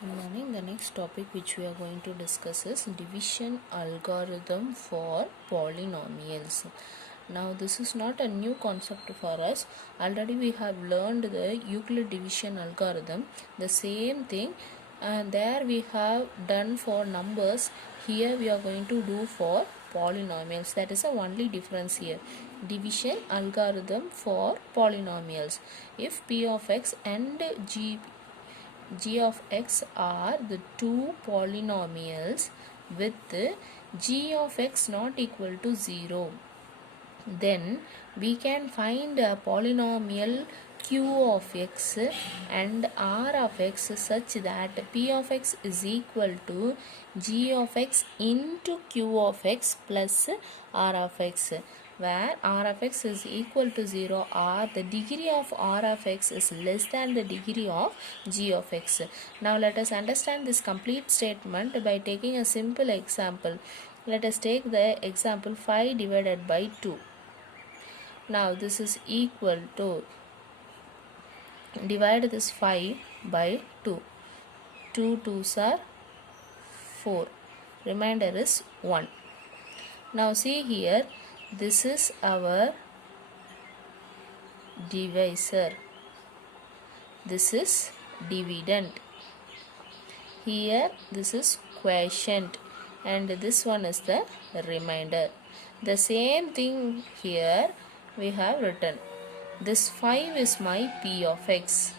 Good morning. The next topic which we are going to discuss is division algorithm for polynomials. Now this is not a new concept for us. Already we have learned the Euclid division algorithm. The same thing and there we have done for numbers. Here we are going to do for polynomials. That is the only difference here. Division algorithm for polynomials. If p of x and g of x are the two polynomials with g of x not equal to 0, then we can find a polynomial q of x and r of x such that p of x is equal to g of x into q of x plus r of x, where r of x is equal to 0 or the degree of r of x is less than the degree of g of x. Now let us understand this complete statement by taking a simple example. Let us take the example 5 divided by 2. Now this is equal to, divide this 5 by 2. 2 2s are 4. Remainder is 1. Now see here, this is our divisor. This is dividend. Here this is quotient and this one is the remainder. The same thing here we have written. This 5 is my p of x.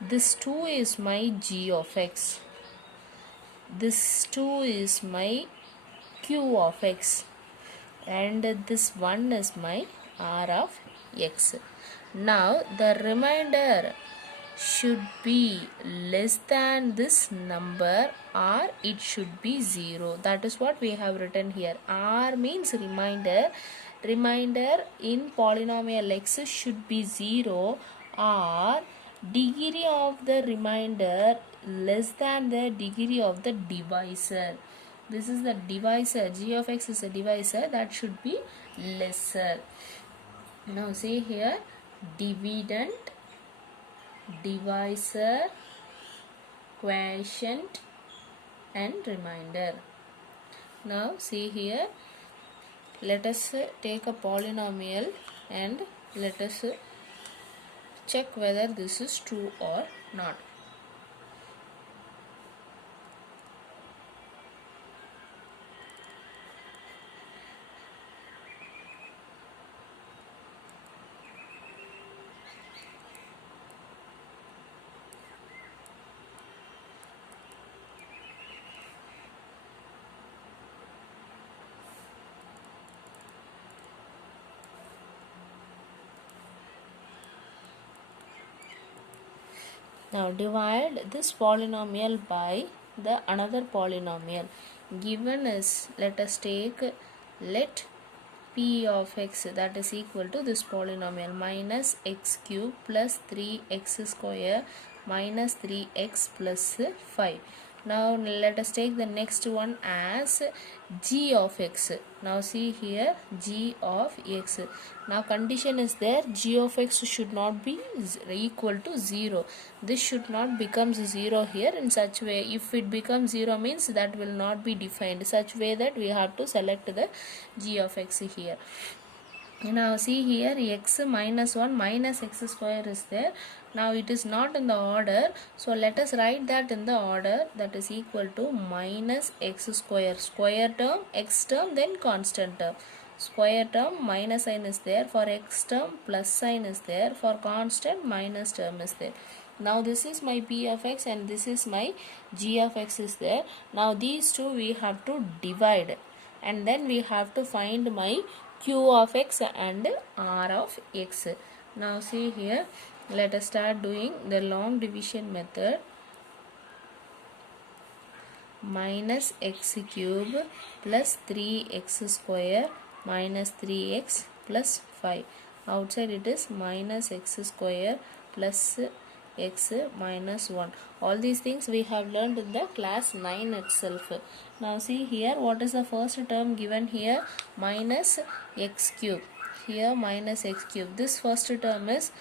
This 2 is my g of x. This 2 is my q of x. And this 1 is my r of x. Now the remainder should be less than this number or it should be 0. That is what we have written here. R means remainder. Remainder in polynomial x should be 0 or degree of the remainder less than the degree of the divisor. This is the divisor. G of x is a divisor, that should be lesser. Now see here, dividend, divisor, quotient and remainder. Now see here, let us take a polynomial and let us check whether this is true or not. Now divide this polynomial by the another polynomial. Given is, let us take, let p of x that is equal to this polynomial minus x cube plus 3x square minus 3x plus 5. Now let us take the next one as g of x. Now see here, g of x. Now condition is there, g of x should not be equal to 0. This should not become 0 here. In such way, if it becomes 0 means that will not be defined, such way that we have to select the g of x here. Now see here, x minus 1 minus x square is there. Now it is not in the order, so let us write that in the order, that is equal to minus x square, square term, x term, then constant term. Square term minus sign is there, for x term plus sign is there, for constant minus term is there. Now this is my p of x and this is my g of x is there. Now these two we have to divide and then we have to find my q of x and r of x. Now see here, let us start doing the long division method. Minus x cube plus 3x square minus 3x plus 5. Outside it is minus x square plus x minus 1. All these things we have learned in the class 9 itself. Now see here, what is the first term given here? Minus x cube. Here minus x cube. This first term is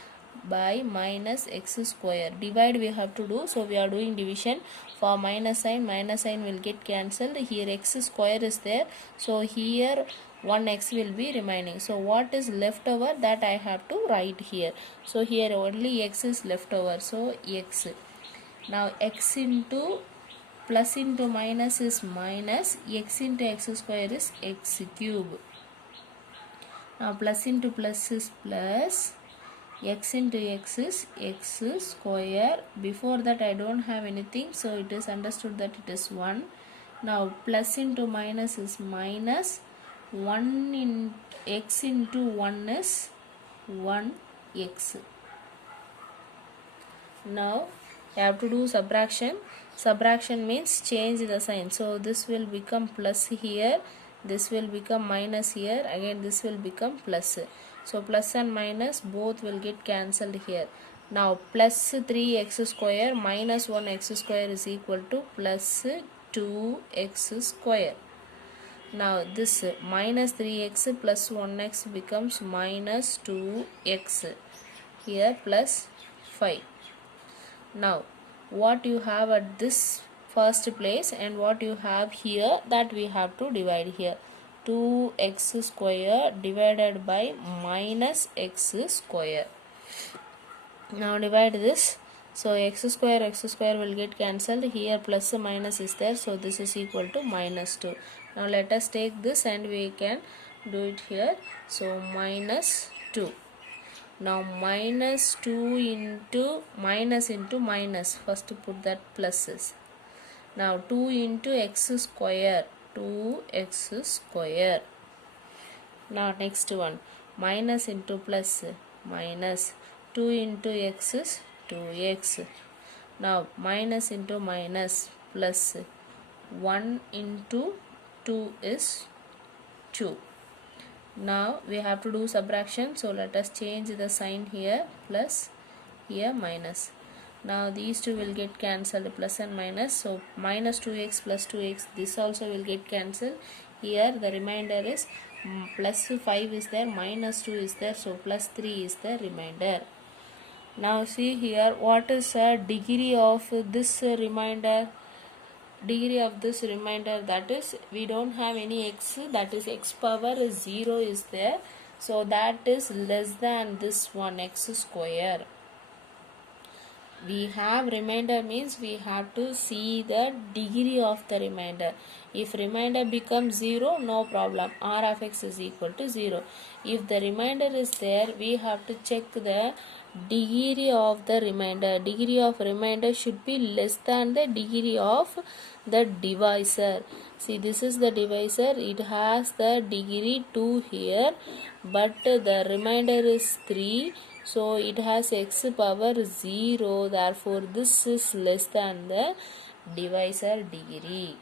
by minus x square. Divide we have to do, so we are doing division. For minus sign will get cancelled. Here x square is there, so here 1x will be remaining. So what is left over, that I have to write here. So here only x is left over, so x. Now x into plus into minus is minus, x into x square is x cube. Now plus into plus is plus, x into x is x square. Before that I don't have anything, so it is understood that it is 1. Now plus into minus is minus, 1 in x into 1 is 1x. Now you have to do subtraction. Subtraction means change the sign. So this will become plus here, this will become minus here, again this will become plus. So plus and minus both will get cancelled here. Now plus 3x square minus 1x square is equal to plus 2x square. Now this minus 3x plus 1x becomes minus 2x. Here plus 5. Now what you have at this first place and what you have here, that we have to divide here. 2x square divided by minus x square. Now divide this. So x square will get cancelled. Here plus minus is there, so this is equal to minus 2. Now let us take this and we can do it here. So minus 2. Now minus 2 into minus, first put that pluses. Now 2 into x square, 2x square. Now next one, minus into plus, minus 2 into x is 2x. Now minus into minus plus, 1 into 2 is 2. Now we have to do subtraction, so let us change the sign here, plus, here minus. Now these two will get cancelled, plus and minus, so minus 2x plus 2x, this also will get cancelled. Here the remainder is plus 5 is there, minus 2 is there, so plus 3 is the remainder. Now see here, what is a degree of this remainder? Degree of this remainder, that is, we don't have any x, that is x power 0 is there, so that is less than this one, x square. We have remainder means we have to see the degree of the remainder. If remainder becomes 0, no problem, r of x is equal to 0. If the remainder is there, we have to check the degree of the remainder. Degree of remainder should be less than the degree of the divisor. See, this is the divisor, it has the degree 2 here, but the remainder is 3, so it has x power 0, therefore this is less than the divisor degree.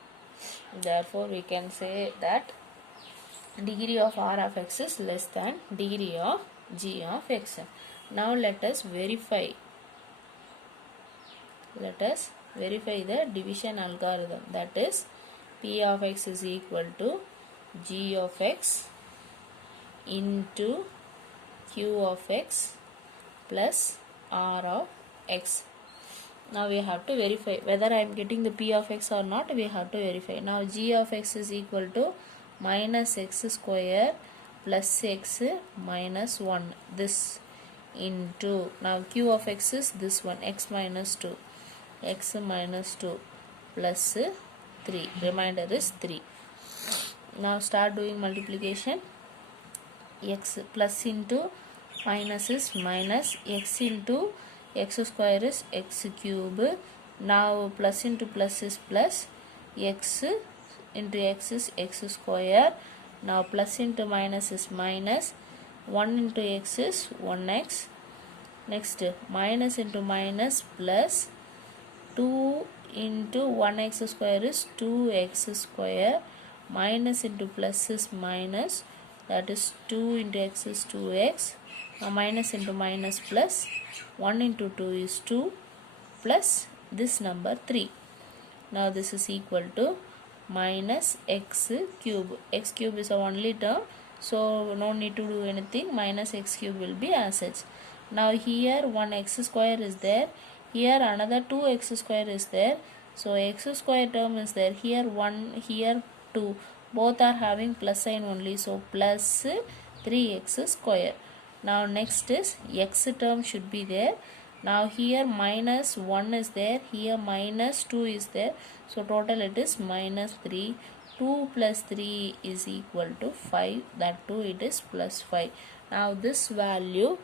Therefore we can say that degree of r of x is less than degree of g of x. Now let us verify. Let us verify the division algorithm, that is p of x is equal to g of x into q of x plus r of x. Now we have to verify whether I am getting the p of x or not, we have to verify. Now g of x is equal to minus x square plus x minus 1, this into, now q of x is this one, x minus 2, x minus 2 plus 3, remainder is 3. Now start doing multiplication. X plus into minus is minus, x into x square is x cube. Now plus into plus is plus, x into x is x square. Now plus into minus is minus, 1 into x is 1x. Next minus into minus plus, 2 into 1x square is 2x square, minus into plus is minus, that is 2 into x is 2x. Now minus into minus plus, 1 into 2 is 2 plus this number 3. Now this is equal to minus x cube. X cube is a only term, so no need to do anything, minus x cube will be as such. Now here one x square is there, here another 2x square is there, so x square term is there, here 1, here 2, both are having plus sign only, so plus 3x square. Now next is x term should be there. Now here minus 1 is there, here minus 2 is there, so total it is minus 3. 2 plus 3 is equal to 5, that too it is plus 5. Now this value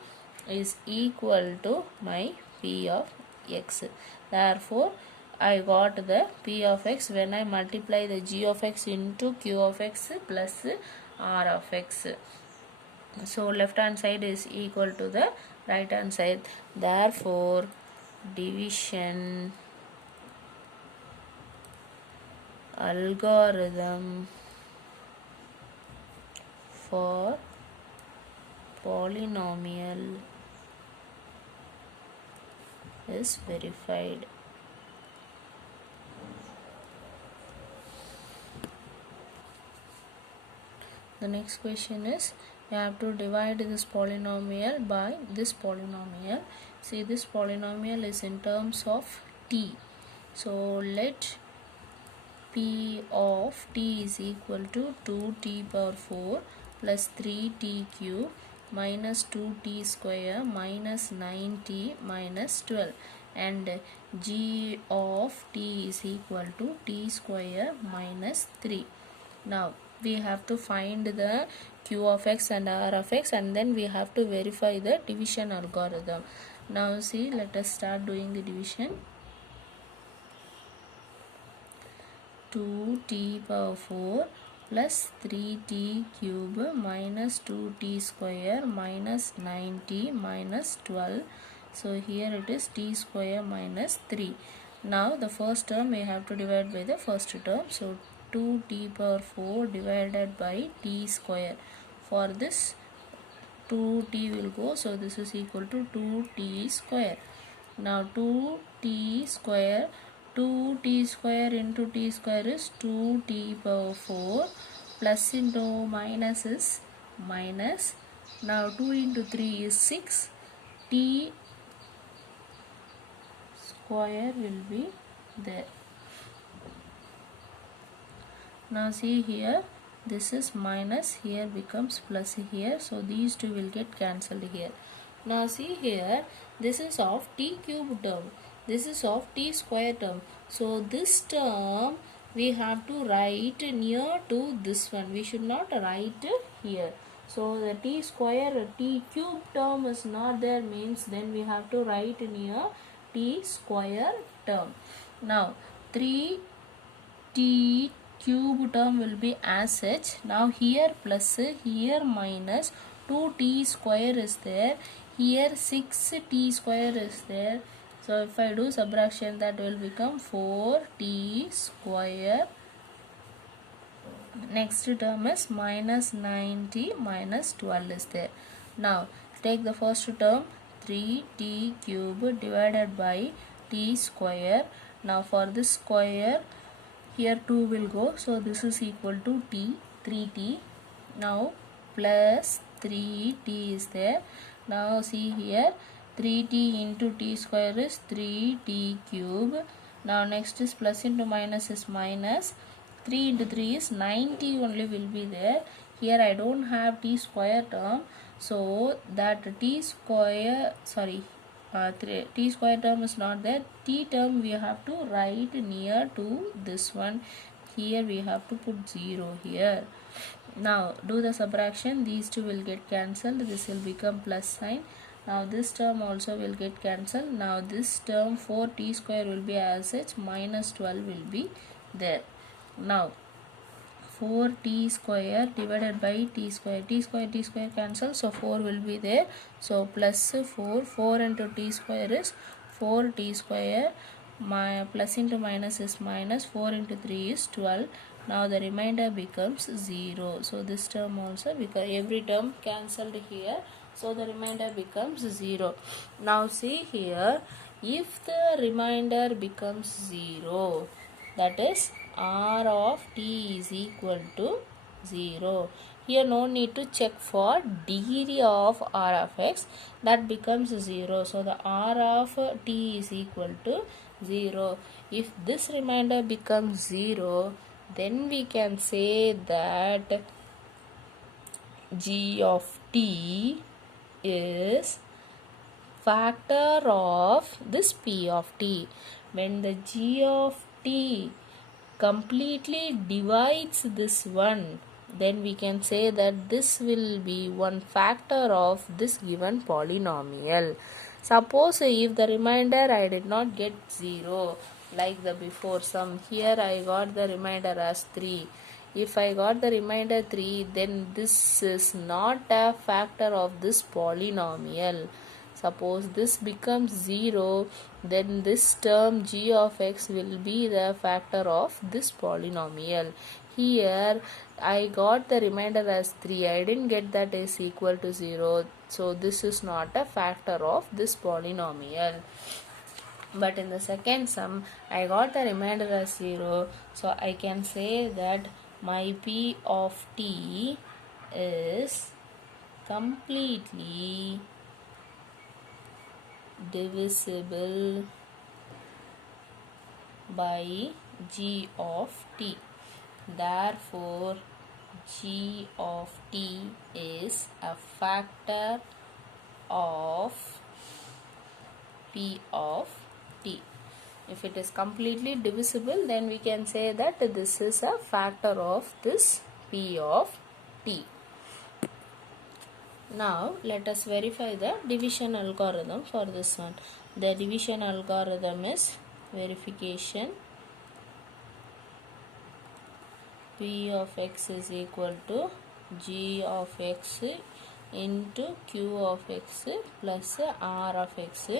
is equal to my p of x. Therefore I got the p of x when I multiply the g of x into q of x plus r of x. So left hand side is equal to the right hand side. Therefore division algorithm for polynomial is verified. The next question is, you have to divide this polynomial by this polynomial. See, this polynomial is in terms of t. So let p of t is equal to 2t power 4 plus 3t cube minus 2t square minus 9t minus 12, and g of t is equal to t square minus 3. Now we have to find the q of x and r of x, and then we have to verify the division algorithm. Now see, let us start doing the division. 2t power 4 plus 3t cube minus 2t square minus 9t minus 12. So here it is t square minus 3. Now the first term we have to divide by the first term. So 2t power 4 divided by t square. For this 2t will go, so this is equal to 2t square. Now 2t square, 2t square into t square is 2t power 4, plus into minus is minus. Now 2 into 3 is 6, t square will be there. Now see here, this is minus, here becomes plus here, so these two will get cancelled here. Now see here, this is of t cube term, this is of t square term, so this term we have to write near to this one, we should not write here. So the t square, t cube term is not there, means then we have to write near t square term. Now 3t cube term will be as such. Now here plus, here minus, 2t square is there, here 6t square is there. So if I do subtraction, that will become 4t square. Next term is minus 9t minus 12 is there. Now take the first term, 3t cube divided by t square. Now for this square, here 2 will go, so this is equal to t, 3t. Now plus 3t is there. Now see here, 3t into t square is 3t cube. Now next is plus into minus is minus. 3 into 3 is 90 only will be there. Here I don't have t square term, so that t square, t square term is not there. T term we have to write near to this one. Here we have to put 0 here. Now do the subtraction, these two will get cancelled, this will become plus sign. Now this term also will get cancelled. Now this term 4t square will be as such, minus 12 will be there. Now 4t square divided by t square cancel, so 4 will be there, so plus 4 into t square is 4t square, my plus into minus is minus, 4 into 3 is 12. Now the remainder becomes 0, so this term also, because every term cancelled here, so the remainder becomes 0. Now see here, if the remainder becomes 0, that is r of t is equal to 0. Here no need to check for degree of r of x, that becomes 0. So the r of t is equal to 0. If this remainder becomes 0, then we can say that g of t is factor of this p of t. When the g of t completely divides this one, then we can say that this will be one factor of this given polynomial. Suppose if the remainder I did not get 0 like the before sum, here I got the remainder as 3. If I got the remainder 3, then this is not a factor of this polynomial. Suppose this becomes 0, then this term g of x will be the factor of this polynomial. Here I got the remainder as 3. I didn't get that is equal to 0. So this is not a factor of this polynomial. But in the second sum, I got the remainder as 0. So I can say that my p of t is completely divisible by g of t. Therefore, g of t is a factor of p of t. If it is completely divisible, then we can say that this is a factor of this p of t. Now let us verify the division algorithm for this one. The division algorithm is verification p of x is equal to g of x into q of x plus r of x.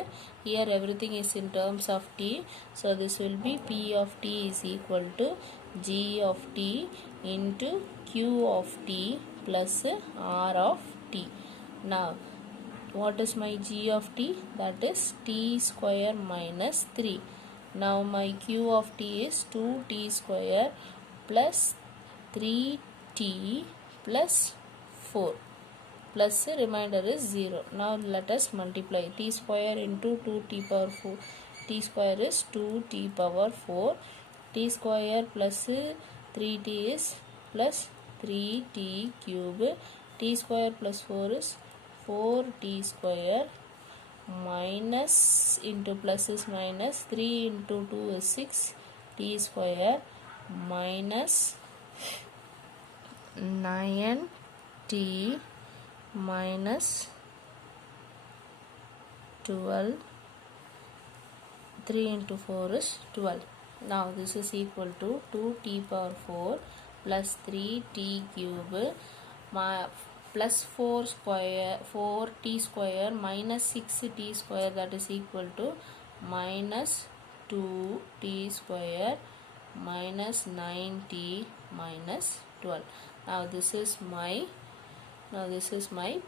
Here everything is in terms of t, so this will be p of t is equal to g of t into q of t plus r of t. Now what is my g of t? That is t square minus 3. Now my q of t is 2t square plus 3t plus 4 plus remainder is 0. Now let us multiply t square into 2t power 4. T square is 2t power 4. T square plus 3t is plus 3t cube. T square plus 4 is 4t square minus into plus is minus 3 into 2 is 6 t square minus 9t minus 12. 3 into 4 is 12. Now this is equal to 2t power 4 plus 3t cube plus 4t square minus 6t square, that is equal to minus 2t square minus 9t minus 12. Now this is my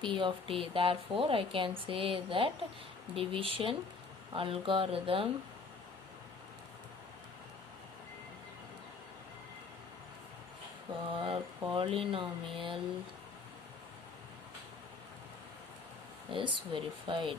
p of t. Therefore I can say that division algorithm for polynomial is verified.